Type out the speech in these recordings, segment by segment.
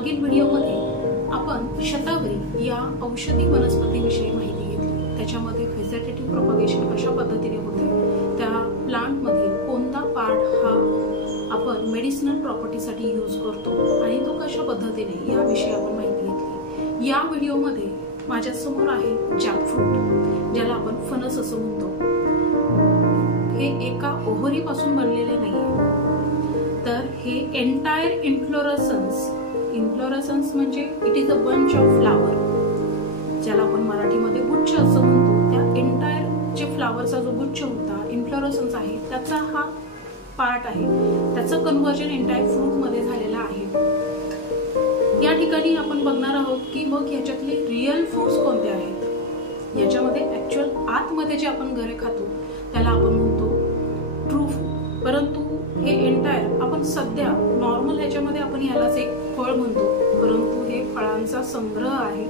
मागील व्हिडिओमध्ये आपण शतावरी या औषधी वनस्पतीविषयी माहिती घेतली। त्याच्यामध्ये व्हेजिटेटिव्ह प्रोपगेशन कशा पद्धतीने होते, त्या प्लांटमधील कोणता पार्ट हा आपण मेडिसिनल प्रॉपर्टीसाठी यूज करतो आणि तो कशा पद्धतीने याविषयी आपण माहिती घेतली। या व्हिडिओमध्ये माझ्या समोर आहे जॅकफ्रूट, ज्याला आपण फणस असं म्हणतो। हे एका ओव्हरीपासून बनलेले नाहीये, तर हे एंटायर इन्फ्लोरेसन्स म्हणजे it is a bunch of flower, ज्याला आपण मराठीमध्ये गुच्छ असं म्हणतो। त्या एंटायर जे फ्लावरचा जो गुच्छ होता, इन्फ्लोरेसन्स आहे, त्याचा हा पार्ट आहे। त्याचं कन्व्हर्जन एंटायर फ्रूट मध्ये झालेलं आहे। या ठिकाणी आपण बघणार आहोत की मग याच्यातले रिअल फ्रूट्स कोणते आहेत। याच्यामध्ये ऍक्च्युअल आतमध्ये जे आपण गरे खातो त्याला आपण म्हणतो ट्रू फ्रूट, परंतु हे एंटायर आपण सध्या नॉर्मल ह्याच्यामध्ये आपण यालाच एक फळ म्हणतो, परंतु हे फळांचा संग्रह आहे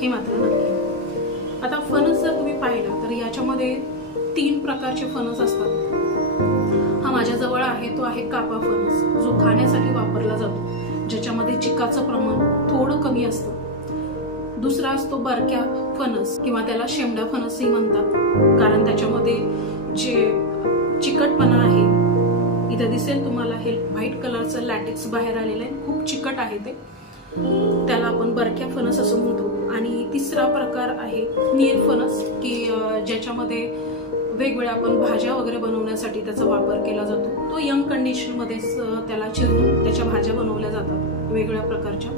हे मात्र नक्की। आता फणस जर तुम्ही पाहिला तर याच्यामध्ये 3 प्रकारचे फणस असतात। हा माझ्या जवळ आहे तो आहे कापा फणस, जो खाण्यासाठी वापरला जातो, ज्याच्यामध्ये चिकाचं प्रमाण थोडं कमी असतं। दुसरा असतो बारक्या फणस किंवा त्याला शेमडा फणसही म्हणतात, कारण त्याच्यामध्ये जे चिकटपणा आहे, इथे दिसेल तुम्हाला हे व्हाईट कलरचं लॅटेक्स बाहेर आलेलं आहे, खूप चिकट आहे ते, त्याला आपण बरक्या फणस असं म्हणतो। आणि तिसरा प्रकार आहे नीर फणस, की ज्याच्यामध्ये वेगवेगळ्या आपण भाज्या वगैरे बनवण्यासाठी त्याचा वापर केला जातो। तो यंग कंडिशन मध्ये त्याला चिरून त्याच्या भाज्या बनवल्या जातात वेगवेगळ्या प्रकारच्या।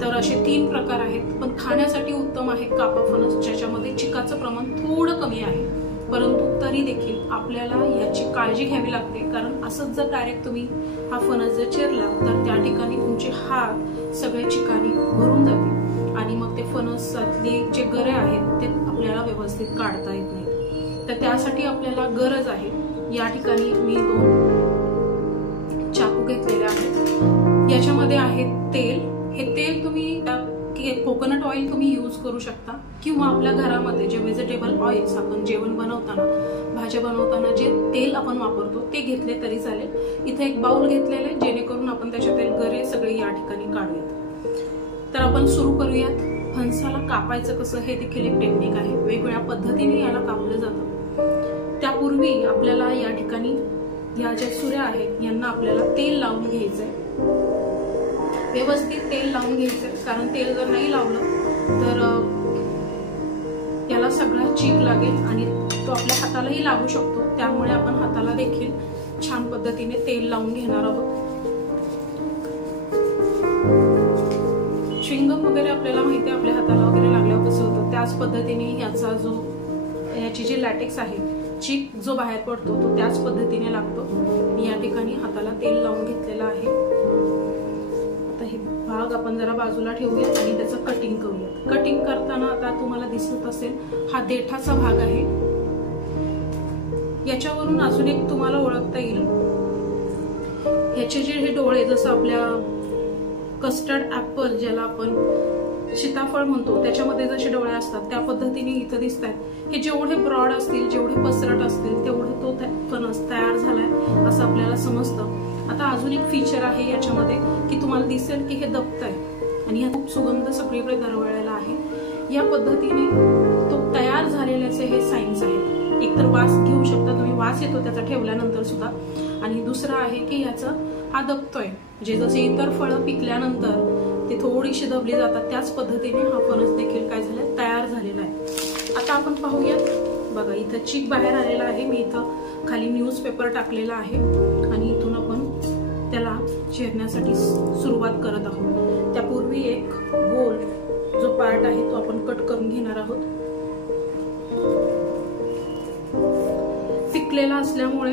तर असे 3 प्रकार आहेत, पण खाण्यासाठी उत्तम आहे कापा फणस, ज्याच्यामध्ये चिकाचं प्रमाण थोडं कमी आहे, परंतु तरी देखील आपल्याला याची काळजी घ्यावी लागते, कारण असंच जर डायरेक्ट तुम्ही हा फणस जर चिरला तर त्या ठिकाणी तुमचे हात सगळे चिकाने भरून जातील आणि मग ते फणसातले जे गरे आहेत ते आपल्याला व्यवस्थित काढता येत नाही। तर त्यासाठी आपल्याला गरज आहे, या ठिकाणी मी 2 चाकू घेतलेले आहेत। याच्यामध्ये आहे तेल, हे तेल तुम्ही कोकोनट ऑइल तुम्ही यूज करू शकता, किंवा आपल्या घरामध्ये जे व्हेजिटेबल ऑइल्स आपण जेवण बनवताना, भाज्या बनवताना जे तेल आपण वापरतो ते घेतले तरी चालेल। इथे एक बाउल घेतलेले, जेणेकरून आपण त्याच्यातील गरे सगळे या ठिकाणी काढूयात। तर आपण सुरू करूयात। फणसाला कापायचं कसं हे देखील एक टेक्निक आहे, वेगवेगळ्या पद्धतीने याला कापलं जातं। त्यापूर्वी आपल्याला या ठिकाणी या ज्या सुऱ्या आहेत यांना आपल्याला तेल लावून घ्यायचंय, व्यवस्थित तेल लावून घ्यायचंय, कारण तेल जर नाही लावलं तर याला सगळा चीक लागेल आणि तो आपल्या हातालाही लागू शकतो। त्यामुळे आपण हाताला देखील छान पद्धतीने तेल लावून घेणार आहोत। च्युइंगम वगैरे आपल्याला माहिती आहे, आपल्या हाताला वगैरे लागल्यावर कसं होतं, त्याच पद्धतीने याची जी लॅटेक्स आहे, चीक जो बाहेर पडतो तो त्याच पद्धतीने लागतो। मी या ठिकाणी हाताला तेल लावून घेतलेला आहे। आता हे भाग आपण जरा बाजूला ठेवूयात आणि त्याचं कटिंग करूयात। कटिंग करताना आता तुम्हाला दिसत असेल हा देठाचा भाग आहे, याच्यावरून अजून एक तुम्हाला ओळखता येईल, ह्याचे जे हे डोळे, जसं आपल्या कस्टर्ड ऍपल ज्याला आपण सीताफळ म्हणतो त्याच्यामध्ये जसे डोळे असतात त्या पद्धतीने इथं दिसतात। हे जेवढे ब्रॉड असतील, जेवढे पसरट असतील, तेवढे तो फणस तयार झालाय असं आपल्याला समजतं। आता अजून एक फीचर आहे याच्यामध्ये, की तुम्हाला दिसेल की हे दबतंय आणि ह्या खूप सुगंध सगळीकडे दरवळलेला आहे। या पद्धतीने तो तयार झालेल्याचे हे सायन्स आहेत। एकतर वास घेऊ शकता तुम्ही, वास येतो त्याचा ठेवल्यानंतर सुद्धा, आणि दुसरं आहे की याचा हा दबतोय, जे जसे इतर फळं पिकल्यानंतर ते थोडीशी दबली जातात, त्याच पद्धतीने हा फणस देखील काय झालाय, तयार झालेला आहे। आता आपण पाहूयात, बघा इथं चीक बाहेर आलेला आहे, मी इथं खाली न्यूजपेपर टाकलेला आहे आणि इथून आपण त्याला चिरण्यासाठी सुरुवात करत आहोत। त्यापूर्वी एक गोल जो पार्ट आहे तो आपण कट करून घेणार आहोत। पिकलेला असल्यामुळे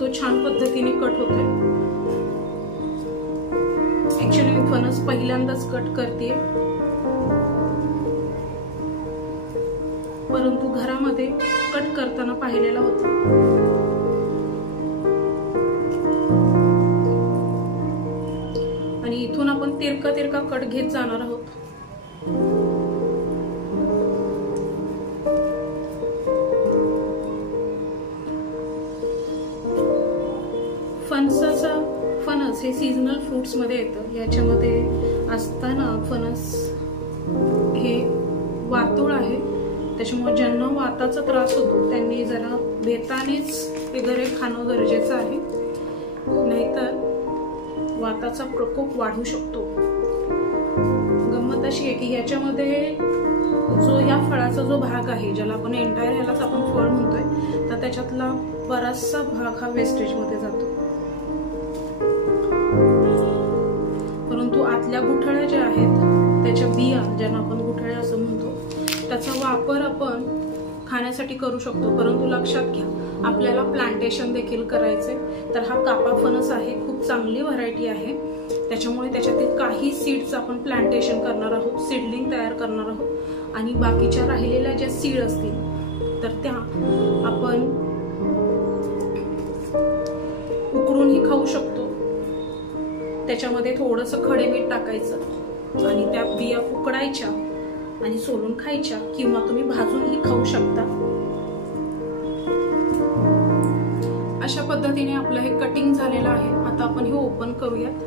तो छान पद्धतीने कट होतोय। ऍक्च्युअली मी फणस पहिल्यांदाच कट करते, परंतु घरामध्ये कट करताना पाहिलेला होता। आणि इथून आपण तिरका कट घेत जाणार आहोत। फणस फणस हे सीझनल फ्रुट्स मध्ये येतं. याच्यामध्ये असताना फणस हे वातोळ आहे, त्याच्यामुळे ज्यांना वाताचा त्रास होतो त्यांनी जरा बेतानेच हे गरे खाणं गरजेचं आहे, नाहीतर वाताचा प्रकोप वाढू शकतो. गंमत अशी आहे की याच्यामध्ये जो या फळाचा जो भाग आहे, ज्याला आपण एंटायर ह्यालाच आपण फळ म्हणतोय, तर त्याच्यातला बराचसा भाग हा वेस्टेज मध्ये जातो. परंतु आतल्या गुठळ्या ज्या आहेत, त्याच्या बिया, ज्यांना आपण गुठळ्या असं म्हणतो, त्याचा वापर आपण खाण्यासाठी करू शकतो. परंतु लक्षात घ्या, आपल्याला प्लांटेशन देखील करायचे. तर हा कापा फणस आहे, खूप चांगली व्हरायटी आहे, त्याच्यामुळे त्याच्यातील काही सीड्स आपण प्लांटेशन करणार आहोत, सीडलिंग तयार करणार आहोत. आणि बाकीच्या राहिलेल्या ज्या सीड असतील तर त्या आपण उकडूनही खाऊ शकतो. त्याच्यामध्ये थोडंसं खडे मीठ टाकायचं आणि त्या बिया उकडायच्या आणि सोलून खायच्या, किंवा तुम्ही भाजूनही खाऊ शकता. अशा पद्धतीने आपलं हे कटिंग झालेलं आहे. आता आपण हे ओपन करूयात.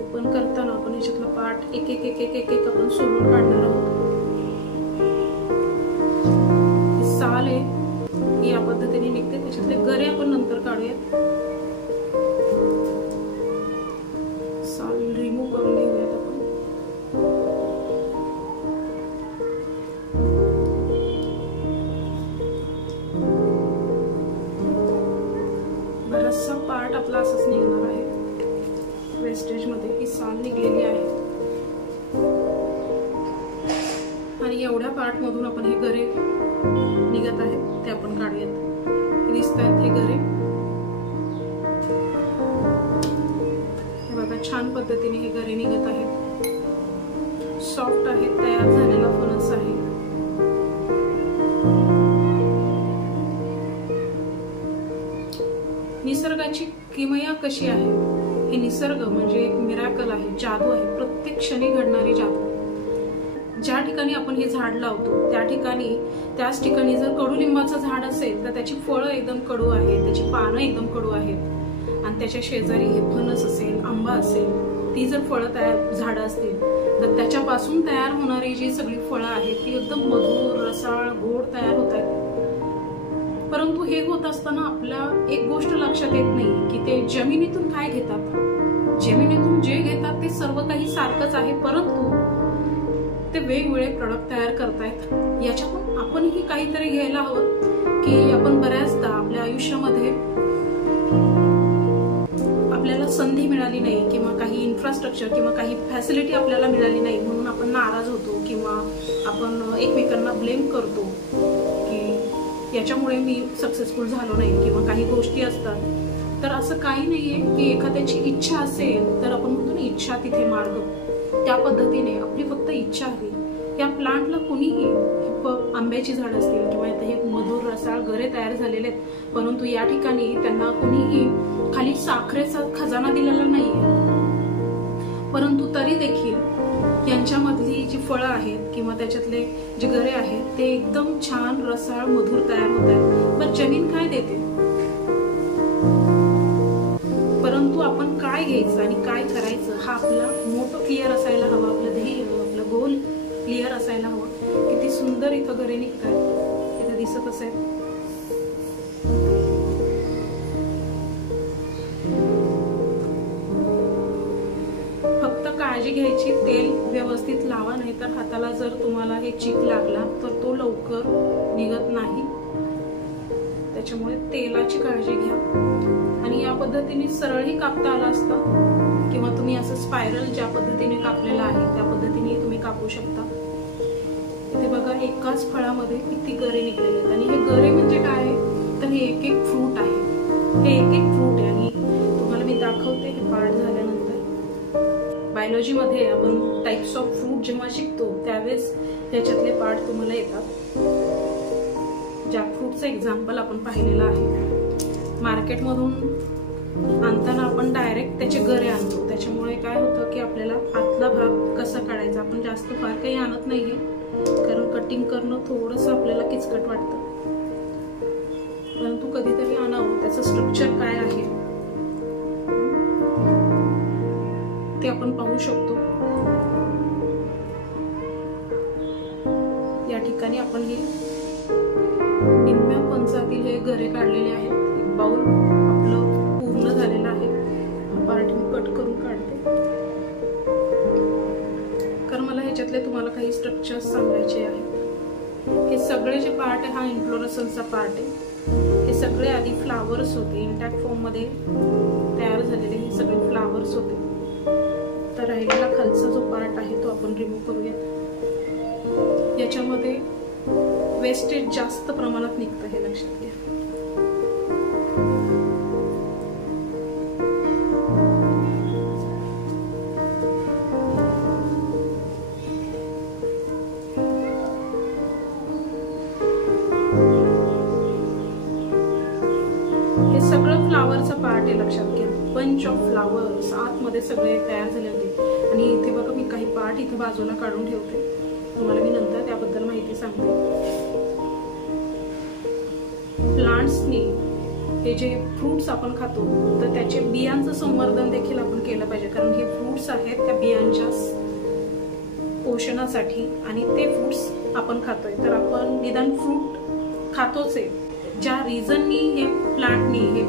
ओपन करताना आपण ह्याच्यातला पार्ट एक एक एक एक एक एक आपण सोलून काढणार आहोत. साल आहे या पद्धतीने निघते, त्याच्यातले गरे आपण नंतर काढूयात. साल रिमूव्ह करून घेऊयात आपण. बराचसा पार्ट आपला असंच निघणार आहे. वेस्टेज मध्ये ही साल निघलेली आहे आणि एवढ्या पार्ट मधून आपण हे गरे निघत आहेत ते आपण काढूयात. दिसतात हे गरे, हे बघा छान पद्धतीने हे गरे निघत आहेत. सॉफ्ट आहे, तयार झालेला फणस आहे. निसर्गाची किमया कशी आहे, हे निसर्ग म्हणजे एक मिराकल आहे, जादू आहे, प्रत्येक क्षणी घडणारी जादू. ज्या ठिकाणी आपण हे झाड लावतो त्याच ठिकाणी जर कडुलिंबाचं झाड असेल तर त्याची फळं एकदम कडू आहेत, त्याची पानं एकदम कडू आहेत. आणि त्याच्या शेजारी हे फणस असेल, आंबा असेल, ती जर फळं झाडं असतील तर त्याच्यापासून तयार होणारी जी सगळी फळं आहेत ती एकदम मधुर, रसाळ, गोड तयार होत आहेत. परंतु हे होत असताना आपल्या एक गोष्ट लक्षात येत नाही की ते जमिनीतून काय घेतात. जमिनीतून जे घेतात ते सर्व काही सारखंच आहे, परंतु ते वेगवेगळे प्रोडक्ट तयार करतायत. याच्यातून आपणही काहीतरी घ्यायला हवं की आपण बऱ्याचदा आपल्या आयुष्यामध्ये आपल्याला संधी मिळाली नाही किंवा काही इन्फ्रास्ट्रक्चर किंवा काही फॅसिलिटी आपल्याला मिळाली नाही म्हणून आपण नाराज होतो किंवा आपण एकमेकांना ब्लेम करतो की याच्यामुळे मी सक्सेसफुल झालो नाही किंवा काही गोष्टी असतात. तर असं काही नाहीये की एखाद्याची इच्छा असेल तर आपण म्हणतो ना, इच्छा तिथे मार्ग. त्या पद्धतीने आपली फक्त इच्छा हवी. या प्लांटला कुणीही आंब्याची झाड असतील किंवा आता हे मधुर रसाळ गरे तयार झालेले आहेत, परंतु या ठिकाणी त्यांना कुणीही खाली साखरेचा खजाना दिलेला नाहीये. परंतु तरी देखील यांच्यामधली जी फळं आहेत किंवा त्याच्यातले जे गरे आहेत ते एकदम छान रसाळ मधुर तयार होत आहेत. पण जमीन काय देते, परंतु आपण काय घ्यायचं आणि काय करायचं हा आपला मोठं क्लिअर असायला हवा. आपलं ध्येय, आपलं गोल क्लिअर असायला हवं. किती सुंदर इथं गरे निघतात, इथं दिसत असेल. फक्त काळजी घ्यायची, तेल व्यवस्थित लावा, नाही तर हाताला जर तुम्हाला हे चिक लागला तर तो लवकर निघत नाही. त्याच्यामुळे तेलाची काळजी घ्या. आणि या पद्धतीने सरळही कापता आला असता किंवा तुम्ही असं स्पायरल ज्या पद्धतीने कापलेला आहे त्या पद्धतीने तुम्ही कापू शकता. इथे बघा एकाच फळामध्ये किती गरे निघलेले आहेत. आणि हे गरे म्हणजे काय, तर हे एक एक फ्रूट आहे. हे एक एक फ्रूट आहे आणि तुम्हाला मी दाखवते हे पार्ट झाल्यानंतर. बायोलॉजी मध्ये आपण टाइप्स ऑफ फ्रूट जेव्हा शिकतो त्यावेळेस त्याच्यातले पार्ट तुम्हाला येतात. जॅकफ्रूटचं एक्झाम्पल आपण पाहिलेलं आहे. मार्केटमधून आणताना आपण डायरेक्ट त्याचे गरे आणतो, त्याच्यामुळे काय होतं की आपल्याला आतला भाग कसा काढायचा, आपण जास्त फार काही आणत नाहीये कारण कटिंग करणं थोडंसं आपल्याला किचकट वाटतं. परंतु कधीतरी आणावं, त्याचं स्ट्रक्चर काय आहे. ते आपण पाहू शकतो। या ठिकाणी आपण हे निम्म्या पंचातील हे गरे काढलेले आहेत। एक बाउल आपलं पूर्ण झालेलं आहे। हा पार्ट मी कट करून काढते, कारण मला ह्याच्यातले तुम्हाला काही स्ट्रक्चर्स सांगायचे आहेत। हे सगळे जे पार्ट आहे हा इन्फ्लोरेसन्सचा पार्ट आहे। हे सगळे आधी फ्लावर्स होते, इंटॅक्ट फॉर्म मध्ये तयार झालेले हे सगळे फ्लावर्स होते। तर राहिलेला खालचा जो पार्ट आहे तो आपण रिमूव्ह करूया। याच्यामध्ये वेस्टेज जास्त प्रमाणात निघतं हे लक्षात घ्या। हे सगळं फ्लावरचा पार्ट आहे लक्षात घ्या। बंच ऑफ फ्लावर्स आतमध्ये सगळे तयार झाले होते। आणि इथे बघा मी काही पार्ट इथे बाजूला काढून ठेवते, तुम्हाला मी नंतर त्याबद्दल माहिती सांगते। प्लांट्सनी हे जे फ्रूट्स आपण खातो तर त्याचे बियांचं संवर्धन देखील आपण केलं पाहिजे, कारण हे फ्रूट्स आहेत त्या बियांच्या पोषणासाठी आणि ते फ्रूट्स आपण खातोय। तर आपण निदान फ्रूट खातोच आहे, ज्या रिझननी हे प्लांटनी हे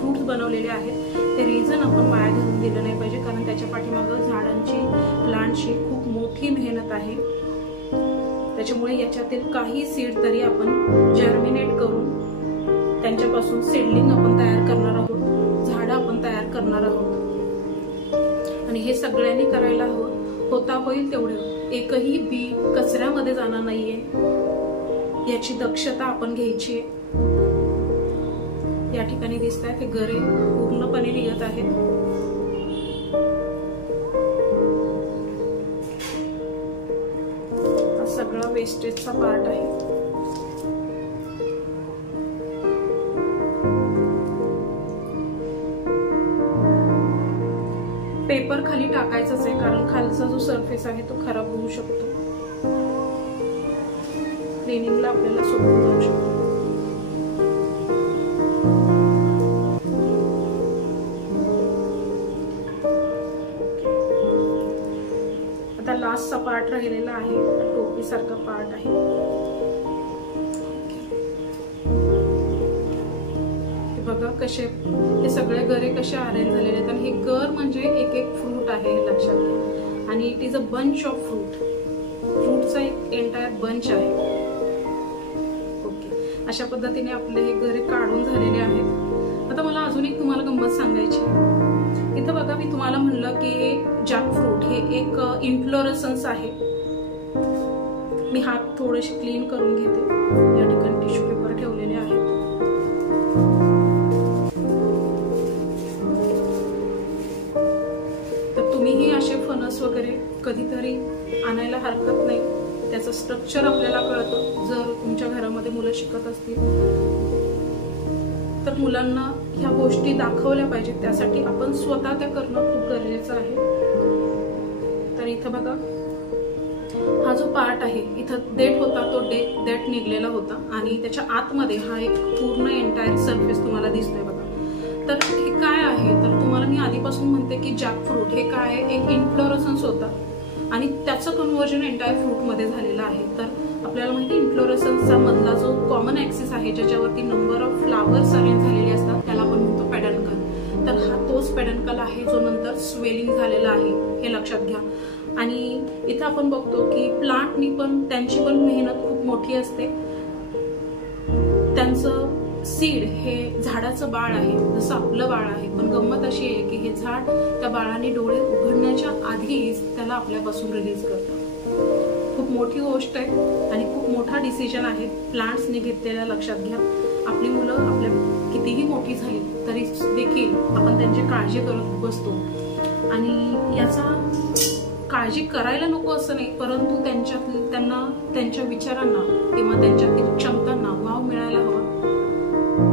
फ्रूट्स बनवलेले आहेत ते रिझन आपण वाया घालून दिलं नाही पाहिजे, कारण त्याच्या पाठीमागं झाडांची प्लांटची खूप मोठी मेहनत आहे। त्याच्यामुळे याच्यातील काही सीड तरी आपण जर्मिनेट करून त्यांच्यापासून सीडलिंग आपण तयार करणार आहोत, झाडं आपण तयार करणार आहोत। आणि हे सगळ्यांनी करायला हवं, होता होईल तेवढं एकही बी कचऱ्यामध्ये जाणार नाहीये याची दक्षता आपण घ्यायची आहे। या ठिकाणी दिसत आहे की गरे पूर्णपणे निघत आहेत। हा सगळा वेस्टेजचा पार्ट आहे। पेपर खाली टाकायचाच आहे, कारण खालचा जो सरफेस आहे तो खराब होऊ शकतो। क्लिनिंगला आपल्याला सोपं जाऊ शकतो। आता लास्टचा पार्ट राहिलेला आहे, टोपी सारखा पार्ट आहे। हे बघा कसे हे सगळे गरे कसे अरेंज झालेले आहेत। आणि हे गर म्हणजे एक एक फ्रूट आहे हे लक्षात घ्या, आणि it is a bunch of fruit, फ्रूटचा एक एंटायर बंच आहे। ओके, अशा पद्धतीने आपले हे गरे काढून झालेले आहेत। आता मला अजून एक तुम्हाला गंमत सांगायची। इथं बघा मी तुम्हाला म्हणलं की हे जॅकफ्रूट हे एक इन्फ्लोरेसन्स आहे। मी हात थोडेसे क्लीन करून घेते, या ठिकाणी टिश्यू पेपर ठेवलेले आहेत। तर तुम्हीही असे फणस वगैरे कधीतरी आणायला हरकत नाही, त्याचं स्ट्रक्चर आपल्याला कळतं। जर तुमच्या घरामध्ये मुलं शिकत असतील तर मुलांना ह्या गोष्टी दाखवल्या पाहिजेत, त्यासाठी आपण स्वतः त्या करणं खूप गरजेचं आहे। तर इथं बघा हा जो पार्ट आहे इथं देठ होता, तो देठ निघलेला होता आणि त्याच्या आतमध्ये हा एक पूर्ण एंटायर सरफेस तुम्हाला दिसतोय बघा। तर हे काय आहे, तर तुम्हाला मी आधीपासून म्हणते की जॅकफ्रूट हे काय आहे, एक इन्फ्लोरेसन्स होता आणि त्याचं कन्व्हर्जन एंटायर फ्रूट मध्ये झालेलं आहे। तर आपल्याला माहिती इन्फ्लोरेसन्सचा मधला जो कॉमन ऍक्सिस आहे ज्याच्यावरती नंबर ऑफ फ्लावर्स अरेंज झालेले असतात त्याला आपण म्हणतो पेडन्कल। तर हा तोच पेडन्कल आहे जो नंतर स्वेलिंग झालेला आहे, हे लक्षात घ्या। आणि इथं आपण बघतो की प्लांटनी पण त्यांची पण मेहनत खूप मोठी असते। त्यांचं सीड हे झाडाचं बाळ आहे, जसं आपलं बाळ आहे, पण गंमत अशी आहे की हे झाड त्या बाळाने डोळे उघडण्याच्या आधीच त्याला आपल्यापासून रिलीज करतं। खूप मोठी गोष्ट आहे आणि खूप मोठा डिसिजन आहे प्लांट्सने घेतलेला, लक्षात घ्या। आपली मुलं आपल्या कितीही मोठी झाली तरी देखील आपण त्यांची काळजी करत बसतो आणि याचा काळजी करायला नको असं नाही, परंतु त्यांना त्यांच्या विचारांना किंवा त्यांच्यातील क्षमतांना वाव मिळायला हवा।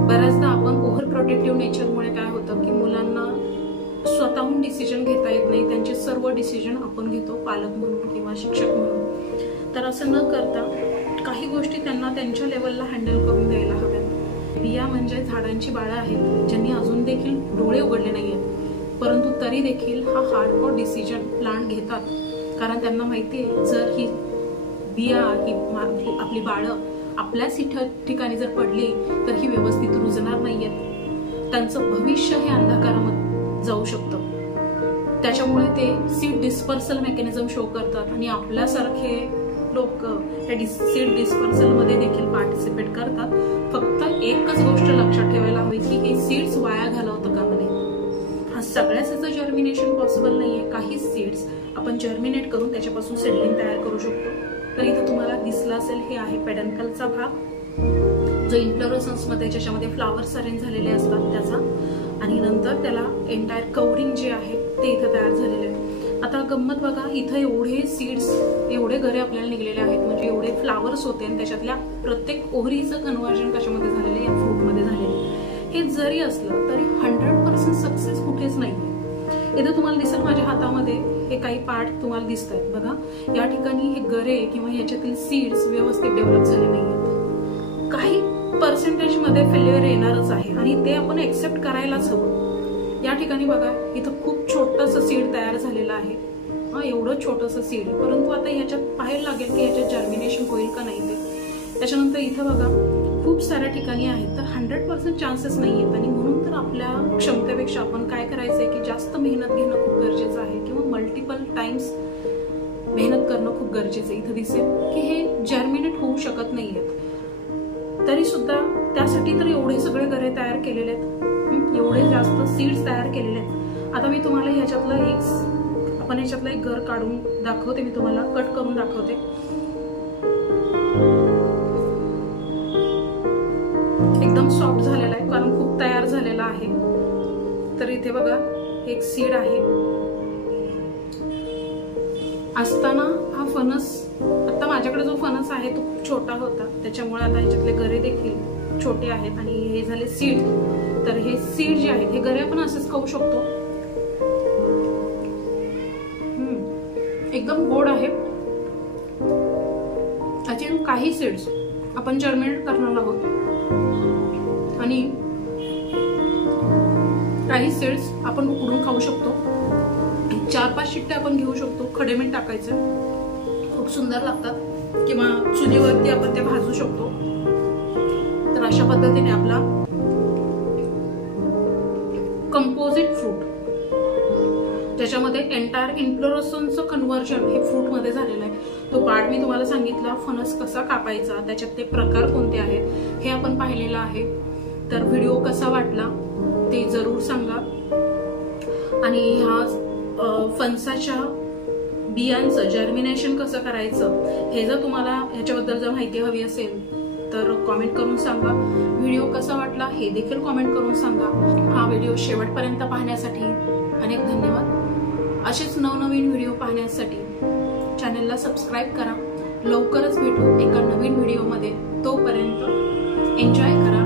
बऱ्याचदा आपण ओव्हर प्रोटेक्टिव्ह नेचरमुळे काय होतं की मुलांना स्वतःहून डिसिजन घेता येत नाही, त्यांचे सर्व डिसिजन आपण घेतो पालक म्हणून किंवा शिक्षक म्हणून। तर असं न करता काही गोष्टी त्यांना त्यांच्या लेवलला हँडल करून द्यायला हव्यात। बिया म्हणजे झाडांची बाळं आहेत ज्यांनी अजून देखील डोळे उघडले नाहीये, परंतु तरी देखील हा हार्डकोर डिसिजन प्लांट घेतात, कारण त्यांना माहिती आहे जर ही बिया ही आपली बाळं आपल्याच ठिकाणी जर पडली तर ही व्यवस्थित रुजणार नाहीयेत, त्यांचं भविष्य हे अंधकारामध्ये जाऊ शकतं. त्याच्यामुळे ते सीड डिस्पर्सल मेकॅनिझम शो करतात आणि आपल्यासारखे लोक त्या सीड डिस्पर्सल मध्ये देखील पार्टिसिपेट करतात. फक्त एकच गोष्ट लक्षात ठेवायला हवी की हे सीड्स वाया घालवतं कामा नये. हा सगळ्याच जर्मिनेशन पॉसिबल नाहीये. काही सीड्स आपण जर्मिनेट करून त्याच्यापासून सीडलिंग तयार करू शकतो. तर इथं तुम्हाला दिसला असेल हे आहे पेडन्कलचा भाग, जो इन्फ्लोरेसन्स मध्ये ज्याच्यामध्ये फ्लावर्स अरेंज झालेले असतात त्याचा, आणि नंतर त्याला एंटायर कव्हरिंग जे आहे ते इथं तयार झालेले आहे. आता गंमत बघा, इथं एवढे सीड्स, एवढे गरे आपल्याला निघलेले आहेत, म्हणजे एवढे फ्लावर्स होते आणि त्याच्यातल्या प्रत्येक ओव्हरीचं कन्व्हर्जन कशामध्ये झालेलं या फ्रूटमध्ये झालेलं. हे जरी असलं तरी 100% सक्सेस कुठेच नाही. इथं तुम्हाला दिसेल माझ्या हातामध्ये हे काही पार्ट तुम्हाला दिसत आहेत बघा. या ठिकाणी हे गरे किंवा याच्यातील सीड्स व्यवस्थित डेव्हलप झाले नाहीयेत. काही पर्सेंटेज मध्ये फेल्युअर येणारच आहे आणि ते आपण एक्सेप्ट करायलाच हवं. या ठिकाणी बघा, इथं खूप छोटंसं सीड तयार झालेलं आहे, एवढं छोटंसं सीड, परंतु आता ह्याच्यात पाहायला लागेल की ह्याच्यात जर्मिनेशन होईल का नाही ते. त्याच्यानंतर इथं बघा खूप साऱ्या ठिकाणी आहेत, तर 100% चान्सेस नाही आहेत. आणि म्हणून तर आपल्या क्षमतेपेक्षा आपण काय करायचंय की जास्त मेहनत घेणं खूप गरजेचं आहे, किंवा मल्टिपल टाइम्स मेहनत करणं खूप गरजेचं आहे. इथं दिसेल की हे जर्मिनेट होऊ शकत नाहीयेत, तरी सुद्धा त्यासाठी तर एवढे सगळे गरे तयार केलेले आहेत, एवढे जास्त सीड्स तयार केलेले आहेत. आता मी तुम्हाला ह्याच्यातलं एक घर काढून दाखवते, मी तुम्हाला कट करून दाखवते. एकदम सॉफ्ट झालेला आहे कारण खूप तयार झालेला आहे. तर इथे बघा एक सीड आहे. असताना हा फणस, आता माझ्याकडे जो फणस आहे तो खूप छोटा होता, त्याच्यामुळे आता ह्याच्यातले गरे देखील छोटे आहेत. आणि हे झाले सीड. तर हे सीड जे आहेत हे गरे आपण असेच खाऊ शकतो. एकदम गोड आहे. अजून काही सीड्स आपण जर्मिनेट करणार आहोत आणि काही सीड्स आपण उकडून खाऊ शकतो. 4-5 शिट्ट्या आपण घेऊ शकतो. खडे मीठ टाकायचं, खूप सुंदर लागतात, किंवा चुलीवरती आपण ते भाजू शकतो. तर अशा पद्धतीने आपला कंपोजिट फ्रूट, ज्याच्यामध्ये एंटायर इन्फ्लोरेसन्सचं कन्व्हर्जन हे फ्रूट मध्ये झालेलं आहे, तो पार्ट मी तुम्हाला सांगितला. फणस कसा कापायचा, त्याच्यात ते प्रकार कोणते आहेत हे आपण पाहिलेलं आहे. तर व्हिडिओ कसा वाटला ते जरूर सांगा. आणि ह्या फणसाच्या बियांचं जर्मिनेशन कसं करायचं हे जर तुम्हाला ह्याच्याबद्दल जर माहिती हवी असेल तर कॉमेंट करून सांगा. व्हिडिओ कसा वाटला हे देखील कॉमेंट करून सांगा. हा व्हिडिओ शेवटपर्यंत पाहण्यासाठी अनेक धन्यवाद. असेच नवनवीन व्हिडिओ पाहण्यासाठी चॅनलला सबस्क्राईब करा. लवकरच भेटू एका नवीन व्हिडिओमध्ये. तोपर्यंत एन्जॉय करा.